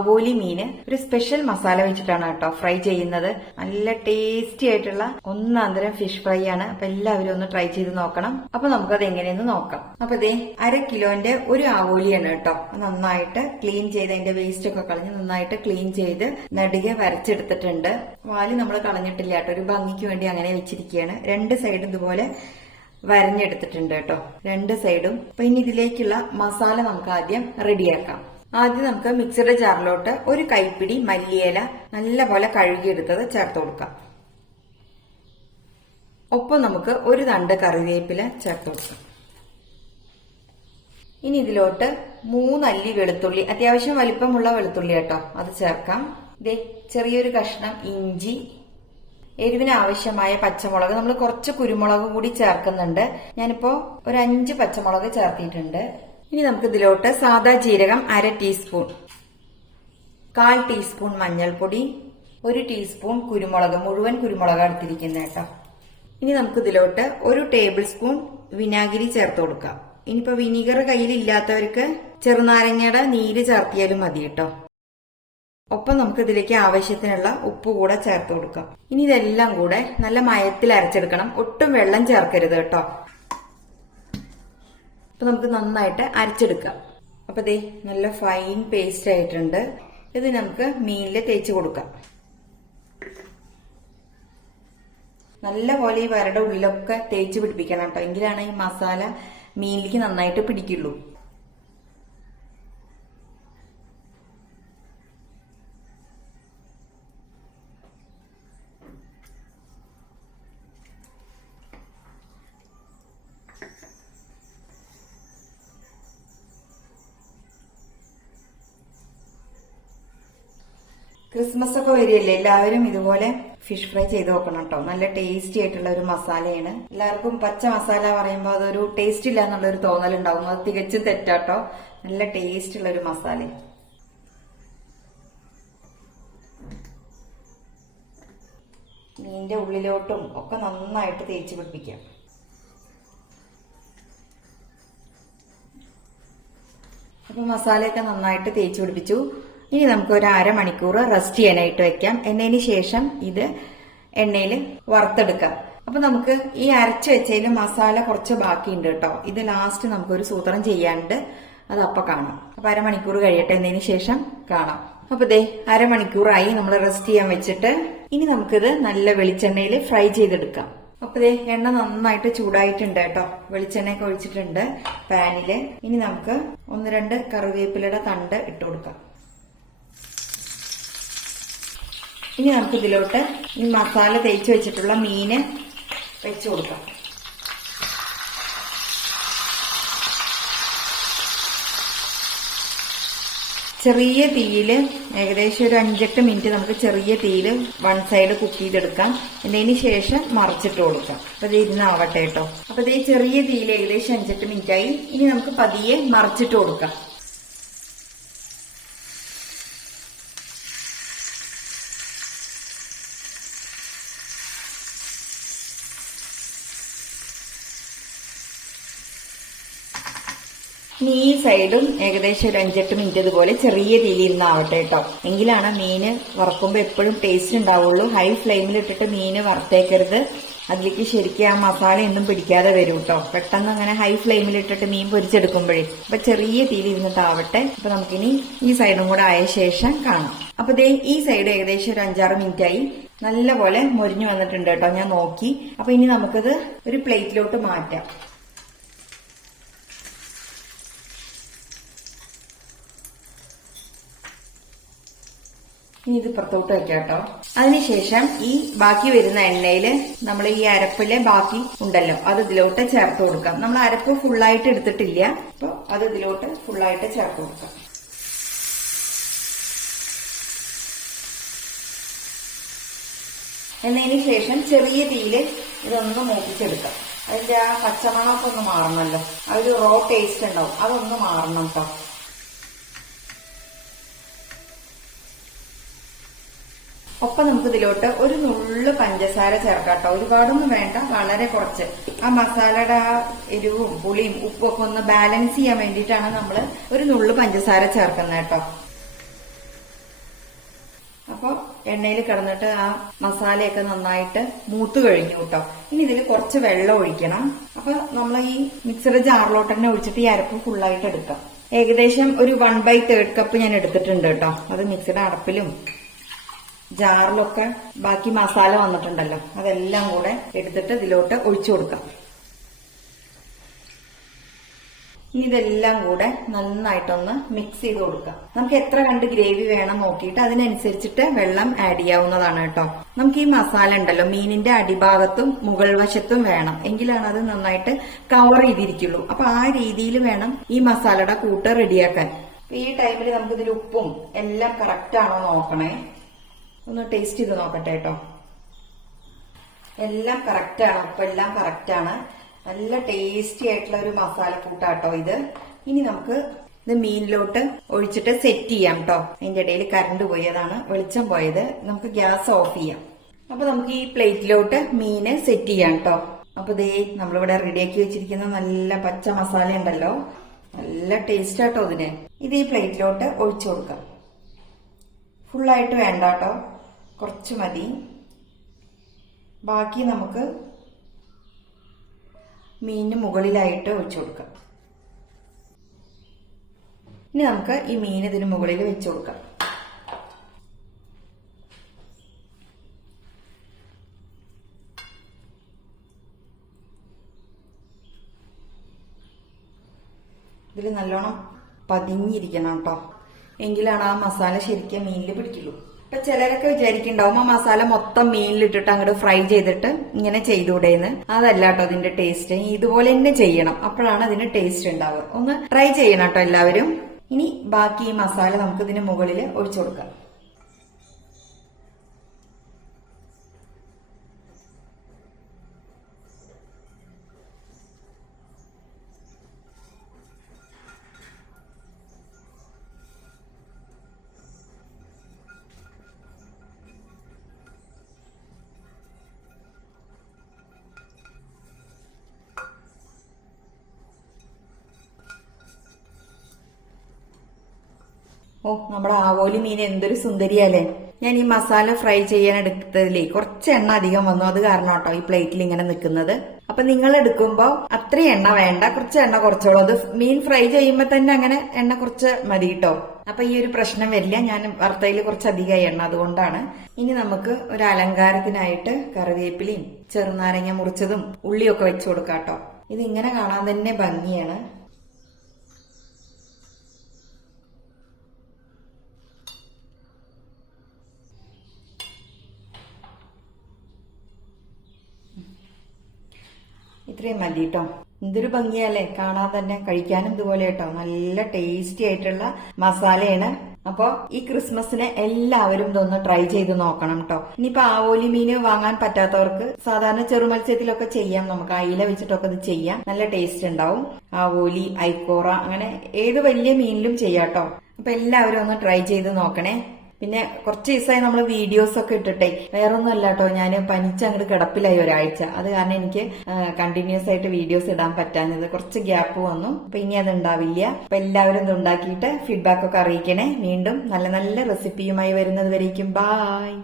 ആവോലി മീന് ഒരു സ്പെഷ്യൽ മസാല വെച്ചിട്ടാണ് കേട്ടോ ഫ്രൈ ചെയ്യുന്നത്. നല്ല ടേസ്റ്റി ആയിട്ടുള്ള ഒന്നാന്തരം ഫിഷ് ഫ്രൈ ആണ്. അപ്പൊ എല്ലാവരും ഒന്ന് ട്രൈ ചെയ്ത് നോക്കണം. അപ്പൊ നമുക്കത് എങ്ങനെയെന്ന് നോക്കാം. അപ്പൊ ഇതേ അര കിലോന്റെ ഒരു ആവോലിയാണ് കേട്ടോ. നന്നായിട്ട് ക്ലീൻ ചെയ്ത് അതിന്റെ വേസ്റ്റ് ഒക്കെ കളഞ്ഞ് നന്നായിട്ട് ക്ലീൻ ചെയ്ത് നടുകെ വരച്ചെടുത്തിട്ടുണ്ട്. വാൽ നമ്മൾ കളഞ്ഞിട്ടില്ല കേട്ടോ. ഒരു ഭംഗിക്ക് വേണ്ടി അങ്ങനെ വെച്ചിരിക്കുകയാണ് രണ്ട് സൈഡ് ഇതുപോലെ വരഞ്ഞെടുത്തിട്ടുണ്ട് കേട്ടോ. രണ്ട് സൈഡും അപ്പൊ ഇനി ഇതിലേക്കുള്ള മസാല നമുക്ക് ആദ്യം റെഡിയാക്കാം ആദ്യം നമുക്ക് മിക്സിയുടെ ജാറിലോട്ട് ഒരു കൈപ്പിടി മല്ലിയില നല്ലപോലെ കഴുകിയെടുത്തത് ചേർത്ത് കൊടുക്കാം. ഒപ്പം നമുക്ക് ഒരു തണ്ട് കറിവേപ്പില ചേർത്ത് കൊടുക്കാം. ഇനി ഇതിലോട്ട് മൂന്നല്ലി വെളുത്തുള്ളി അത്യാവശ്യം വലിപ്പമുള്ള വെളുത്തുള്ളി കേട്ടോ അത് ചേർക്കാം. ഇതേ ചെറിയൊരു കഷ്ണം ഇഞ്ചി എരിവിന് ആവശ്യമായ പച്ചമുളക് നമ്മൾ കുറച്ച് കുരുമുളക് കൂടി ചേർക്കുന്നുണ്ട്. ഞാനിപ്പോ ഒരു അഞ്ച് പച്ചമുളക് ചേർത്തിയിട്ടുണ്ട് ഇനി നമുക്ക് ഇതിലോട്ട് സാദാ ജീരകം അര ടീസ്പൂൺ കാൽ ടീസ്പൂൺ മഞ്ഞൾപ്പൊടി ഒരു ടീസ്പൂൺ കുരുമുളക് മുഴുവൻ കുരുമുളക് എടുത്തിരിക്കുന്നത് കേട്ടോ. ഇനി നമുക്ക് ഇതിലോട്ട് ഒരു ടേബിൾ സ്പൂൺ വിനാഗിരി ചേർത്ത് കൊടുക്കാം. ഇനിയിപ്പോ വിനീഗർ കയ്യിൽ ഇല്ലാത്തവർക്ക് ചെറുനാരങ്ങയുടെ നീര് ചേർത്തിയാലും മതി കേട്ടോ. ഒപ്പം നമുക്ക് ഇതിലേക്ക് ആവശ്യത്തിനുള്ള ഉപ്പ് കൂടെ ചേർത്ത് കൊടുക്കാം. ഇനി ഇതെല്ലാം കൂടെ നല്ല മയത്തിൽ അരച്ചെടുക്കണം. ഒട്ടും വെള്ളം ചേർക്കരുത് കേട്ടോ. അപ്പൊ നമുക്ക് നന്നായിട്ട് അരച്ചെടുക്കാം. അപ്പൊ ദേ നല്ല ഫൈൻ പേസ്റ്റ് ആയിട്ടുണ്ട്. ഇത് നമുക്ക് മീനിൽ തേച്ച് കൊടുക്കാം. നല്ലപോലെ ഈ വരയുടെ ഉള്ളിലൊക്കെ തേച്ച് പിടിപ്പിക്കണം കേട്ടോ. എങ്കിലാണ് ഈ മസാല മീനിലേക്ക് നന്നായിട്ട് പിടിക്കുള്ളൂ. ക്രിസ്മസ് ഒക്കെ വരികയല്ലേ? എല്ലാവരും ഇതുപോലെ ഫിഷ് ഫ്രൈ ചെയ്ത് നോക്കണം കേട്ടോ നല്ല ടേസ്റ്റി ആയിട്ടുള്ള ഒരു മസാലയാണ്. എല്ലാവർക്കും പച്ച മസാല പറയുമ്പോൾ അതൊരു ടേസ്റ്റ് ഇല്ല എന്നുള്ള ഒരു തോന്നലുണ്ടാവും. അത് തികച്ചും തെറ്റാട്ടോ നല്ല ടേസ്റ്റ് ഉള്ള ഒരു മസാല. മീനിന്റെ ഉള്ളിലോട്ടും ഒക്കെ നന്നായിട്ട് തേച്ച് പിടിപ്പിക്കാം. അപ്പൊ മസാലയൊക്കെ നന്നായിട്ട് തേച്ച് പിടിപ്പിച്ചു. ഇനി നമുക്ക് ഒരു അരമണിക്കൂർ റെസ്റ്റ് ചെയ്യാനായിട്ട് വെക്കാം. എന്നതിന് ശേഷം ഇത് എണ്ണയിൽ വറുത്തെടുക്കാം. അപ്പൊ നമുക്ക് ഈ അരച്ച് വെച്ചതിൽ മസാല കുറച്ച് ബാക്കിയുണ്ട് കേട്ടോ. ഇത് ലാസ്റ്റ് നമുക്ക് ഒരു സൂത്രം ചെയ്യാണ്ട് അത് അപ്പൊ കാണാം. അപ്പൊ അരമണിക്കൂർ കഴിയട്ടെ എന്നതിന് ശേഷം കാണാം. അപ്പൊ ദേ അരമണിക്കൂറായി നമ്മൾ റെസ്റ്റ് ചെയ്യാൻ വെച്ചിട്ട് ഇനി നമുക്കിത് നല്ല വെളിച്ചെണ്ണയിൽ ഫ്രൈ ചെയ്തെടുക്കാം. അപ്പൊ ദേ എണ്ണ നന്നായിട്ട് ചൂടായിട്ടുണ്ട് കേട്ടോ. വെളിച്ചെണ്ണയൊക്കെ ഒഴിച്ചിട്ടുണ്ട് പാനിൽ. ഇനി നമുക്ക് ഒന്ന് രണ്ട് കറിവേപ്പിലയുടെ തണ്ട് ഇട്ട് കൊടുക്കാം ഇനി നമുക്ക് ഇതിലോട്ട് ഈ മസാല തേച്ച് വെച്ചിട്ടുള്ള മീന് വെച്ച് കൊടുക്കാം. ചെറിയ തീയിൽ ഏകദേശം ഒരു അഞ്ചെട്ട് മിനിറ്റ് നമുക്ക് ചെറിയ തീയിൽ വൺ സൈഡ് കുക്ക് ചെയ്തെടുക്കാം. എന്നതിന് ശേഷം മറിച്ചിട്ട് കൊടുക്കാം. അപ്പൊ ഇത് ഇരുന്നാവട്ടെ കേട്ടോ. അപ്പൊ ഇത് ചെറിയ തീയിൽ ഏകദേശം അഞ്ചെട്ട് മിനിറ്റ് ആയി ഇനി നമുക്ക് പതിയെ മറിച്ചിട്ട് കൊടുക്കാം. ഇനി ഈ സൈഡും ഏകദേശം ഒരു അഞ്ചെട്ട് മിനിറ്റ് ഇതുപോലെ ചെറിയ രീതിയിൽ ഇരുന്നാവട്ടെ കേട്ടോ. എങ്കിലാണ് മീന് വറക്കുമ്പോൾ എപ്പോഴും ടേസ്റ്റ് ഉണ്ടാവുള്ളൂ. ഹൈ ഫ്ലെയിമിൽ ഇട്ടിട്ട് മീന് വറുത്തേക്കരുത്. അതിലേക്ക് ശരിക്കും ആ മസാല പിടിക്കാതെ വരും കേട്ടോ. പെട്ടെന്ന് അങ്ങനെ ഹൈ ഫ്ലെയിമിൽ ഇട്ടിട്ട് മീൻ പൊരിച്ചെടുക്കുമ്പോഴേ. അപ്പൊ ചെറിയ തീയിൽ ഇരുന്നിട്ടാവട്ടെ അപ്പൊ നമുക്കിനി ഈ സൈഡും കൂടെ ആയ ശേഷം കാണാം. അപ്പൊ ദേ ഈ സൈഡ് ഏകദേശം ഒരു അഞ്ചാറ് മിനിറ്റ് ആയി. നല്ലപോലെ മൊരിഞ്ഞു വന്നിട്ടുണ്ട് കേട്ടോ. ഞാൻ നോക്കി. അപ്പൊ ഇനി നമുക്കത് ഒരു പ്ലേറ്റിലോട്ട് മാറ്റാം. ഇനി ഇത് പുറത്തോട്ട് വെക്കാം കേട്ടോ. അതിനുശേഷം ഈ ബാക്കി വരുന്ന എണ്ണയിൽ നമ്മൾ ഈ അരപ്പിലെ ബാക്കി ഉണ്ടല്ലോ അത് ഇതിലോട്ട് ചേർത്ത് കൊടുക്കാം. നമ്മൾ അരപ്പ് ഫുള്ളായിട്ട് എടുത്തിട്ടില്ല അപ്പൊ അത് ഇതിലോട്ട് ഫുള്ളായിട്ട് ചേർത്ത് കൊടുക്കാം. എന്നതിന് ശേഷം ചെറിയ തീയിൽ ഇതൊന്ന് മൂപ്പിച്ചെടുക്കാം. അതിന്റെ ആ പച്ചമണമൊക്കെ ഒന്ന് മാറണമല്ലോ. ആ ഒരു റോ ടേസ്റ്റ് ഉണ്ടാവും. അതൊന്ന് മാറണം കേട്ടോ ഒപ്പം നമുക്ക് ഇതിലോട്ട് ഒരു നുള്ളു പഞ്ചസാര ചേർക്കാം കേട്ടോ ഒരുപാടൊന്നും വേണ്ട വളരെ കുറച്ച്. ആ മസാലയുടെ ആ എരിവും പുളിയും ഉപ്പും ഒക്കെ ഒന്ന് ബാലൻസ് ചെയ്യാൻ വേണ്ടിയിട്ടാണ് നമ്മൾ ഒരു നുള്ളു പഞ്ചസാര ചേർക്കുന്നത് കേട്ടോ. അപ്പോൾ എണ്ണയിൽ കിടന്നിട്ട് ആ മസാലയൊക്കെ നന്നായിട്ട് മൂത്ത് കഴിഞ്ഞു കേട്ടോ. ഇനി ഇതിൽ കുറച്ച് വെള്ളം ഒഴിക്കണം. അപ്പൊ നമ്മൾ ഈ മിക്സഡ് ജാറിലോട്ട് തന്നെ ഒഴിച്ചിട്ട് ഈ അരപ്പ് ഫുള്ളായിട്ട് എടുക്കാം. ഏകദേശം ഒരു വൺ ബൈ തേർഡ് കപ്പ് ഞാൻ എടുത്തിട്ടുണ്ട് കേട്ടോ. അത് മിക്സഡ് അടപ്പിലും ജാറിലൊക്കെ ബാക്കി മസാല വന്നിട്ടുണ്ടല്ലോ. അതെല്ലാം കൂടെ എടുത്തിട്ട് ഇതിലോട്ട് ഒഴിച്ചു കൊടുക്കാം. ഇനി ഇതെല്ലാം കൂടെ നന്നായിട്ടൊന്ന് മിക്സ് ചെയ്ത് കൊടുക്കാം. നമുക്ക് എത്ര കണ്ട് ഗ്രേവി വേണം നോക്കിയിട്ട് അതിനനുസരിച്ചിട്ട് വെള്ളം ആഡ് ചെയ്യാവുന്നതാണ് കേട്ടോ. നമുക്ക് ഈ മസാല ഉണ്ടല്ലോ മീനിന്റെ അടിഭാഗത്തും മുകൾ വശത്തും വേണം. എങ്കിലാണ് അത് നന്നായിട്ട് കവർ ചെയ്തിരിക്കുള്ളൂ. അപ്പൊ ആ രീതിയിൽ വേണം ഈ മസാലയുടെ കൂട്ട് റെഡിയാക്കാൻ ഈ ടൈമിൽ നമുക്ക് ഇതിൽ ഉപ്പും എല്ലാം കറക്റ്റ് ആണോ നോക്കണേ. ഒന്ന് ടേസ്റ്റ് ചെയ്ത് നോക്കട്ടെ കേട്ടോ എല്ലാം കറക്റ്റ് ആണ്. ഉപ്പ് എല്ലാം കറക്റ്റ് ആണ്. നല്ല ടേസ്റ്റി ആയിട്ടുള്ള ഒരു മസാല കൂട്ടാട്ടോ ഇത്. ഇനി നമുക്ക് ഇത് മീനിലോട്ട് ഒഴിച്ചിട്ട് സെറ്റ് ചെയ്യാം കേട്ടോ അതിന്റെ ഇടയിൽ കറണ്ട് പോയതാണ് വെളിച്ചം പോയത്. നമുക്ക് ഗ്യാസ് ഓഫ് ചെയ്യാം. അപ്പൊ നമുക്ക് ഈ പ്ലേറ്റിലോട്ട് മീന് സെറ്റ് ചെയ്യാം കേട്ടോ അപ്പൊ ഇതേ നമ്മളിവിടെ റെഡിയാക്കി വെച്ചിരിക്കുന്ന നല്ല പച്ച മസാല ഉണ്ടല്ലോ. നല്ല ടേസ്റ്റ് ആട്ടോ ഇതിന്. ഇത് ഈ പ്ലേറ്റിലോട്ട് ഒഴിച്ചു കൊടുക്കാം. ഫുള്ളായിട്ട് വേണ്ട കേട്ടോ കുറച്ച് മതി. ബാക്കി നമുക്ക് മീനിന് മുകളിലായിട്ട് ഒഴിച്ചു കൊടുക്കാം. ഇനി നമുക്ക് ഈ മീൻ ഇതിന് മുകളിൽ വെച്ചു കൊടുക്കാം. ഇതിൽ നല്ലോണം പതിഞ്ഞിരിക്കണം കേട്ടോ. എങ്കിലാണ് ആ മസാല ശരിക്കും മീനിൽ പിടിക്കുള്ളൂ ഇപ്പൊ ചിലരൊക്കെ വിചാരിക്കുന്നുണ്ടാവും ആ മസാല മൊത്തം മീനിലിട്ടിട്ട് അങ്ങോട്ട് ഫ്രൈ ചെയ്തിട്ട് ഇങ്ങനെ ചെയ്തുകൂടെയെന്ന് അതല്ല കേട്ടോ അതിന്റെ ടേസ്റ്റ് ഇതുപോലെ തന്നെ ചെയ്യണം. അപ്പോഴാണ് അതിന് ടേസ്റ്റ് ഉണ്ടാവുക. ഒന്ന് ട്രൈ ചെയ്യണം കേട്ടോ എല്ലാവരും. ഇനി ബാക്കി ഈ മസാല നമുക്ക് ഇതിന് മുകളിൽ ഒഴിച്ചു കൊടുക്കാം. ഓ നമ്മുടെ ആവോലി മീൻ എന്തൊരു സുന്ദരിയല്ലേ. ഞാൻ ഈ മസാല ഫ്രൈ ചെയ്യാൻ എടുത്തതിലേ കുറച്ച് എണ്ണ അധികം വന്നു. അത് കാരണം കേട്ടോ ഈ പ്ലേറ്റിൽ ഇങ്ങനെ നിൽക്കുന്നത്. അപ്പൊ നിങ്ങൾ എടുക്കുമ്പോ അത്ര എണ്ണ വേണ്ട. കുറച്ച് എണ്ണ കുറച്ചോളൂ അത് മീൻ ഫ്രൈ ചെയ്യുമ്പോ തന്നെ അങ്ങനെ എണ്ണ കുറച്ച് മതി കേട്ടോ. അപ്പൊ ഈ ഒരു പ്രശ്നം വരില്ല. ഞാൻ വർത്തയിൽ കുറച്ച് അധികമായി എണ്ണ അതുകൊണ്ടാണ്. ഇനി നമുക്ക് ഒരു അലങ്കാരത്തിനായിട്ട് കറിവേപ്പിലയും ചെറുനാരങ്ങ മുറിച്ചതും ഉള്ളിയൊക്കെ വെച്ചു കൊടുക്കാം കേട്ടോ. ഇത് ഇങ്ങനെ കാണാൻ തന്നെ ഭംഗിയാണ്. ഇത്രയും മതി കേട്ടോ എന്തൊരു ഭംഗിയല്ലേ. കാണാൻ തന്നെ കഴിക്കാനും ഇതുപോലെ കേട്ടോ നല്ല ടേസ്റ്റി ആയിട്ടുള്ള മസാലയാണ്. അപ്പൊ ഈ ക്രിസ്മസിന് എല്ലാവരും ഇതൊന്ന് ട്രൈ ചെയ്ത് നോക്കണം കേട്ടോ ഇനിയിപ്പോ ആവോലി മീന് വാങ്ങാൻ പറ്റാത്തവർക്ക് സാധാരണ ചെറുമത്സ്യത്തിലൊക്കെ ചെയ്യാം നമുക്ക്. അയില വെച്ചിട്ടൊക്കെ ഇത് ചെയ്യാം. നല്ല ടേസ്റ്റ് ഉണ്ടാവും. ആവോലി ഐക്കോറ അങ്ങനെ ഏത് വലിയ മീനിലും ചെയ്യാം കേട്ടോ അപ്പൊ എല്ലാവരും ഒന്ന് ട്രൈ ചെയ്ത് നോക്കണേ. പിന്നെ കുറച്ച് ദിവസമായി നമ്മൾ വീഡിയോസ് ഒക്കെ ഇട്ടിട്ടേ. വേറൊന്നും അല്ല കേട്ടോ ഞാൻ പനിച്ച് അങ്ങോട്ട് കിടപ്പിലായി ഒരാഴ്ച. അത് കാരണം എനിക്ക് കണ്ടിന്യൂസ് ആയിട്ട് വീഡിയോസ് ഇടാൻ പറ്റാഞ്ഞത് കുറച്ച് ഗ്യാപ്പ് വന്നു. അപ്പൊ ഇനി അത് ഉണ്ടാവില്ല അപ്പൊ എല്ലാവരും ഇത് ഉണ്ടാക്കിയിട്ട് ഫീഡ്ബാക്ക് ഒക്കെ അറിയിക്കണേ. വീണ്ടും നല്ല നല്ല റെസിപ്പിയുമായി വരുന്നത് വരേക്കും. ബായ്